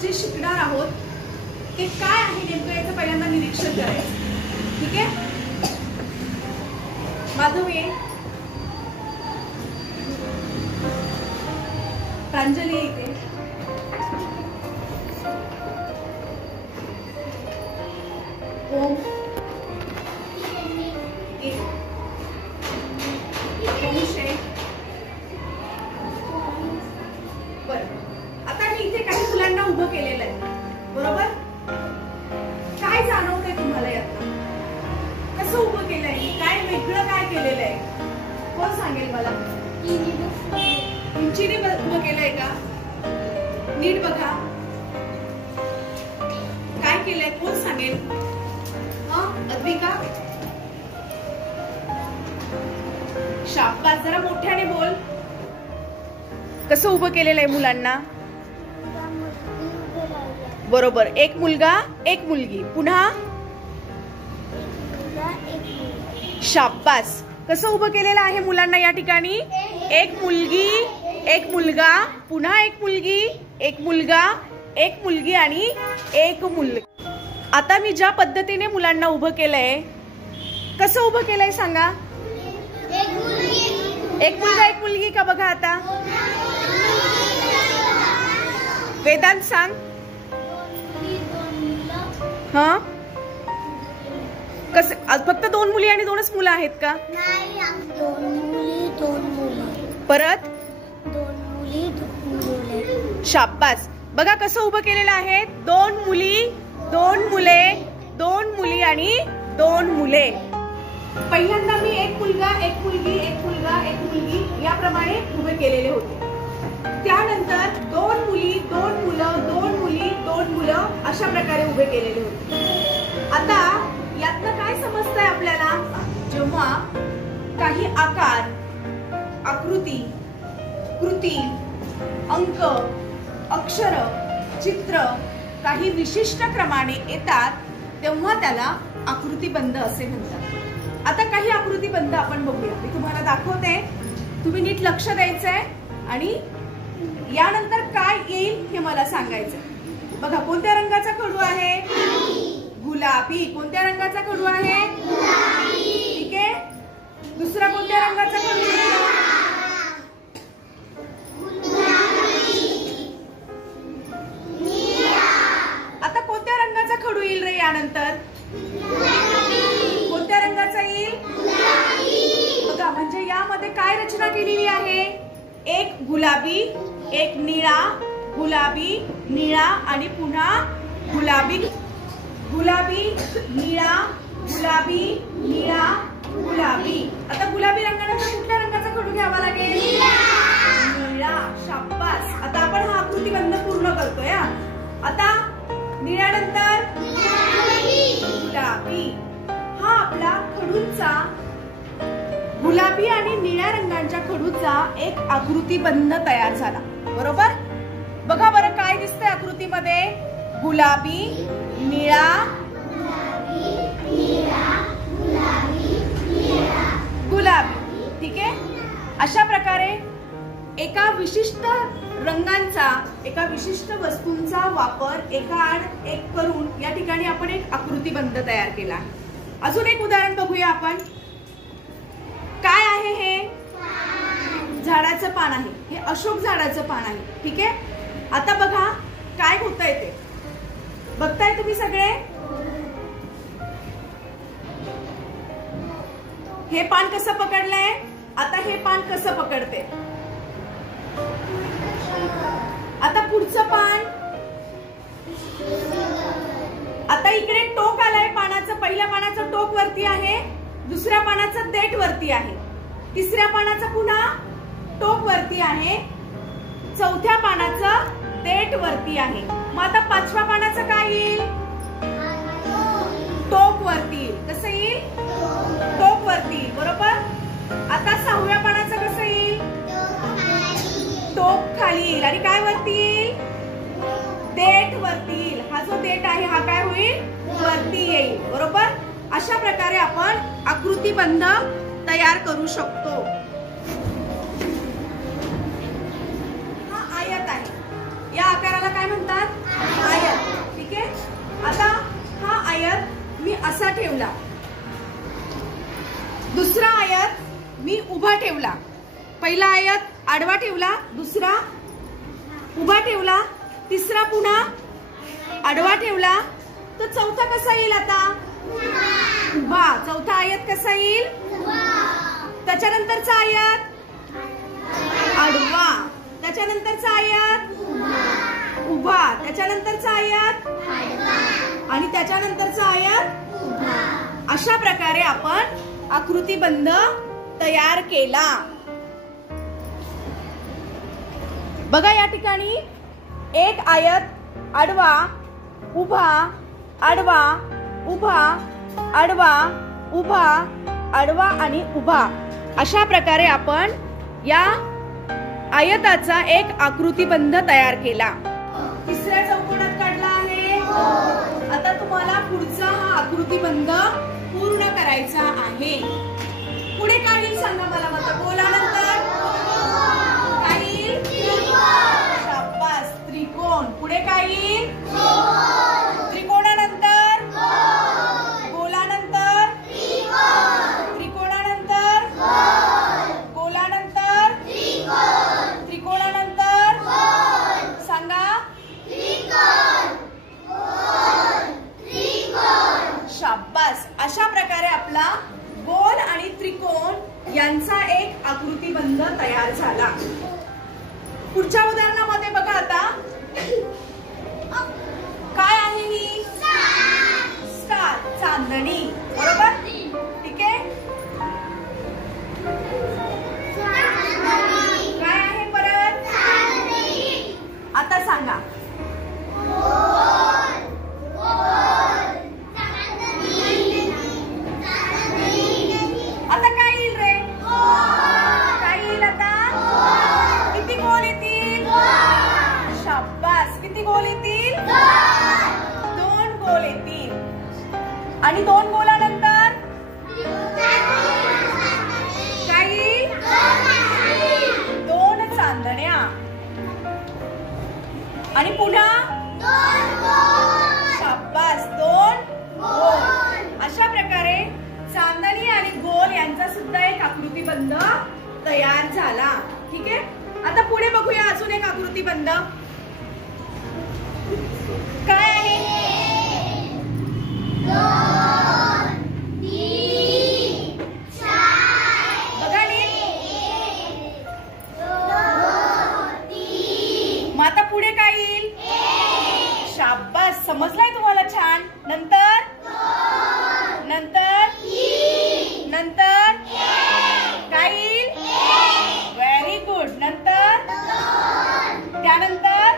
जे शिकणार आहोत ते काय आहे नेमकं याचं पहिल्यांदा निरीक्षण करायचं. ठीक आहे. माधवी, प्रांजली इथे, ओम, आता मी इथे काही मुलांना उभं केलेलं आहे, बरोबर. काय जाणवतंय तुम्हाला यातनं? कसं उभं केलंय? काय वेगळं काय केलेलं आहे? कोण सांगेल मला? उंचीने उभं केलंय का? नीट बघा काय केलंय, कोण सांगेल? अद्विका, शाबास, जरा मोठ्याने बोल. कसं उभं केलेलं आहे मुलांना? बरोबर. एक मुलगा एक मुलगी, पुन्हा शाबास. कसं उभं केलेलं आहे मुलांना या ठिकाणी? एक मुलगी एक मुलगा, पुन्हा एक मुलगी एक मुलगा, एक मुलगी आणि एक मुलगा. आता मी ज्या पद्धतीने मुलांना उभं केलंय, कसं उभं केलंय सांगा? एक मुलगा एक मुलगी का? बघा आता. वेदांत सांग. हा, कसं? फक्त दोन मुली आणि दोनच मुलं आहेत का? दोन मुली दोन मुली, परत दोन मुली दोन मुले. शाबास. बघा कसं उभं केलेलं आहे? दोन मुली दोन मुले, दोन मुली आणि दोन मुले. पहिल्यांदा मी एक मुलगा एक मुलगी एक मुलगा एक मुलगी याप्रमाणे उभे केलेले होते. त्यानंतर दोन मुली दोन मुलं दोन मुली दोन मुलं अशा प्रकारे उभे केलेले होते. आता यातनं काय समजतंय आपल्याला? जेव्हा काही आकार, आकृती, कृती, अंक, अक्षर, चित्र काही विशिष्ट क्रमाने येतात तेव्हा त्याला आकृतीबंध असे म्हणतात. आता काही आकृतीबंध आपण बघूया. मी तुम्हाला दाखवते, तुम्ही नीट लक्ष द्यायचंय आणि यानंतर काय येईल हे मला सांगायचंय. बघा, कोणत्या रंगाचा खडू आहे? गुलाबी. कोणत्या रंगाचा खडू आहे? ठीक आहे. दुसरा कोणत्या रंगाचा खडू आहे? आता कोणत्या रंगाचा खडू येईल रे यानंतर? कोणत्या रंगाचा येईल? बघा, म्हणजे यामध्ये काय रचना केलेली आहे? एक गुलाबी एक निळा, गुलाबी निळा आणि पुन्हा गुलाबी, गुलाबी निळा, गुलाबी निळा, गुलाबी. आता गुलाबी रंगानंतर कुठल्या रंगाचा खडू घ्यावा लागेल? निळा. शाबास. आता आपण हा आकृतीबंध पूर्ण करतोय. आता निळ्यानंतर गुलाबी. हा आपला खडूंचा, गुलाबी आणि निळ्या रंगांच्या खडूचा एक आकृतीबंध तयार झाला, बरोबर. बघा बरं काय दिसतंय आकृतीमध्ये? गुलाबी निळा, गुलाबी. ठीक आहे. अशा प्रकारे एका विशिष्ट रंगांचा, एका विशिष्ट वस्तूंचा वापर एकाआड एक करून या ठिकाणी आपण एक आकृतीबंध तयार केला. अजून एक उदाहरण बघूया आपण. काय आहे हे? झाडाचं पान आहे. हे अशोक झाडाचं पान आहे. ठीक आहे. आता बघा काय होतंय ते. बघताय तुम्ही सगळे? हे पान कसं पकडलंय? आता हे पान कसं पकडते? आता पुढचं पान. आता इकडे टोक आलंय पानाचं. पहिल्या पानाचं टोक वरती आहे, दुसऱ्या पानाचं देठ वरती आहे, तिसऱ्या पानाचं पुन्हा टोक वरती आहे, चौथ्या पानाचं देठ वरती आहे. मग आता पाचव्या पानाचं काय येईल? टोक वरती येईल. कसं येईल? टोक वरती येईल, बरोबर. आता सहाव्या पानाचं कसं येईल? टोक खाली येईल आणि काय वरती येईल? देठ वरती येईल. हा जो देठ आहे हा काय होईल? वरती येईल, बरोबर. अशा प्रकारे आपण आकृतीबंध तयार करू शकतो. हा आयत आहे. या आकाराला काय म्हणतात? उभा ठेवला, पहिला आयत आडवा ठेवला, दुसरा उभा ठेवला, तिसरा पुन्हा आडवा ठेवला, तर चौथा कसा येईल आता? उभा. चौथा आयत कसा येईल? त्याच्यानंतरचा आयत आडवा, त्याच्यानंतरचा आयत उभा, त्याच्यानंतरचा आयत आणि त्याच्यानंतरचा आयत. अशा प्रकारे आपण आकृतिबंध तयार केला. बघा या ठिकाणी एक आयत आडवा, उभा, आडवा, उभा, आडवा, उभा, आडवा आणि उभा. अशा प्रकारे आपण या आयताचा एक आकृतिबंध तयार केला. तिसऱ्या चौकोनात काढला आहे. आता तुम्हाला पुढचा हा आकृतिबंध पूर्ण करायचा आहे. पुढे काय येईल सांगा मला. मग गोलानंतर काय येईल? शाबास, त्रिकोण. पुढे काय येईल? त्रिकोणानंतर गोलानंतर त्रिकोणानंतर गोलानंतर त्रिकोणानंतर सांगा. शाबास. अशा प्रकारे आपला गोल आणि त्रिकोण यांचा एक आकृतिबंध तयार झाला. पुढच्या उदाहरणामध्ये बघा आता काय आहे ही? स्टार, चांदणी. बरोबर, ठीक आहे. काय आहे परत? आता सांगा. आता काय येईल रे? काय येईल आता? किती गोल येतील? शाबास. किती गोल येतील? 2 गोल येतील. आणि 2 गोलानंतर काय येईल? 2 चांदण्या. आणि पुन्हा शाबास 2 गोल. अशा प्रकारे चांदणी आणि गोल यांचा सुद्धा एक आकृतिबंध तयार झाला. ठीक आहे. आता पुढे बघूया अजून एक आकृतिबंध. काय आहे? बघा नीट. मग आता पुढे काय येईल? शाबास, समजलाय तुम्हाला छान. नंतर नंतर नंतर काय येईल? Very good. नंतर त्यानंतर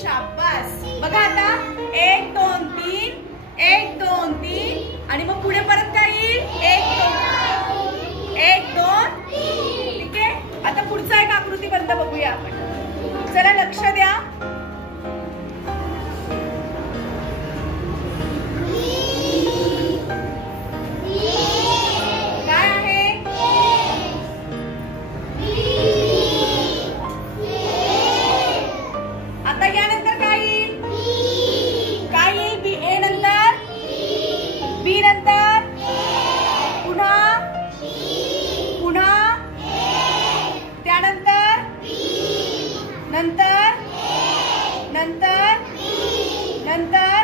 शाबास. बघा आता 1 2 3 1 2 3 आणि मग पुढे परत काय येईल? 1 2 ठीक आहे. आता पुढचा एक आकृतिबंध बघूया आपण. जरा लक्ष द्या. काय आहे? आता यानंतर काय येईल? काय येईल? बी. ए नंतर बी नंतर पुन्हा पुन्हा त्यानंतर नंतर नंतर नंतर.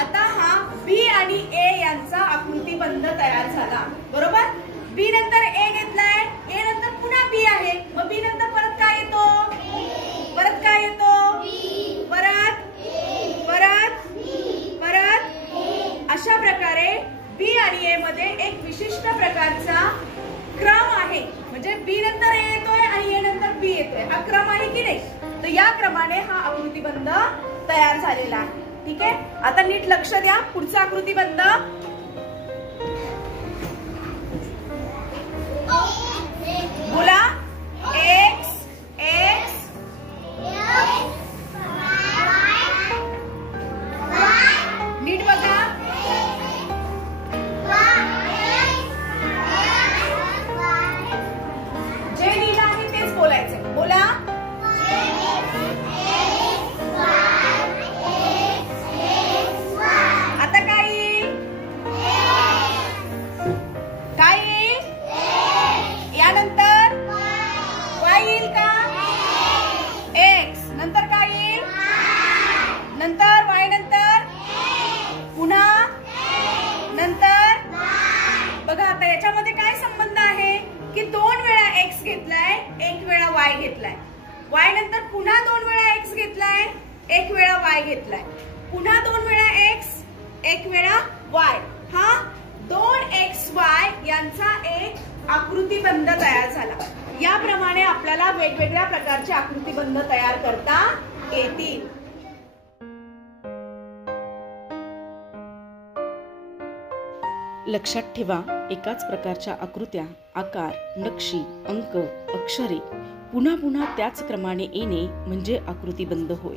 आता हा बी आणि ए यांचा आकृतिबंध तयार झाला. बरोबर. बी नंतर ए घेतलाय, ए नंतर पुन्हा बी आहे. मग बी नंतर परत काय येतो? परत काय येतो? परत परत परत. अशा प्रकारे बी आणि ए मध्ये एक विशिष्ट प्रकारचा क्रम आहे. म्हणजे बी नंतर ए येतोय आणि ए नंतर बी येतोय. हा क्रम आहे की नाही? तर या क्रमाने हा आकृतिबंध तयार झालेला आहे. ठीक आहे. आता नीट लक्ष द्या. पुढचा आकृतिबंध. बोला. एक्स एक्स नीट बघा. जे लिहिलं आहे तेच बोलायचं. बोला. आता काय येईल? घेतलाय, एक वेळा वाय घेतलाय. वाय नंतर पुन्हा 2 वेळा एक्स घेतलाय, एक वेळा वाय घेतलाय. पुन्हा 2 वेळा एक्स, एक वेळा वाय. हा 2xy यांचा एक आकृतिबंध तयार झाला. याप्रमाणे आपल्याला वेगवेगळ्या प्रकारचे आकृतिबंध तयार करता येतील. लक्षात ठेवा, एकाच प्रकारच्या आकृत्या, आकार, नक्षी, अंक, अक्षरे पुन्हा पुन्हा त्याच क्रमाने येणे म्हणजे आकृतिबंध होय.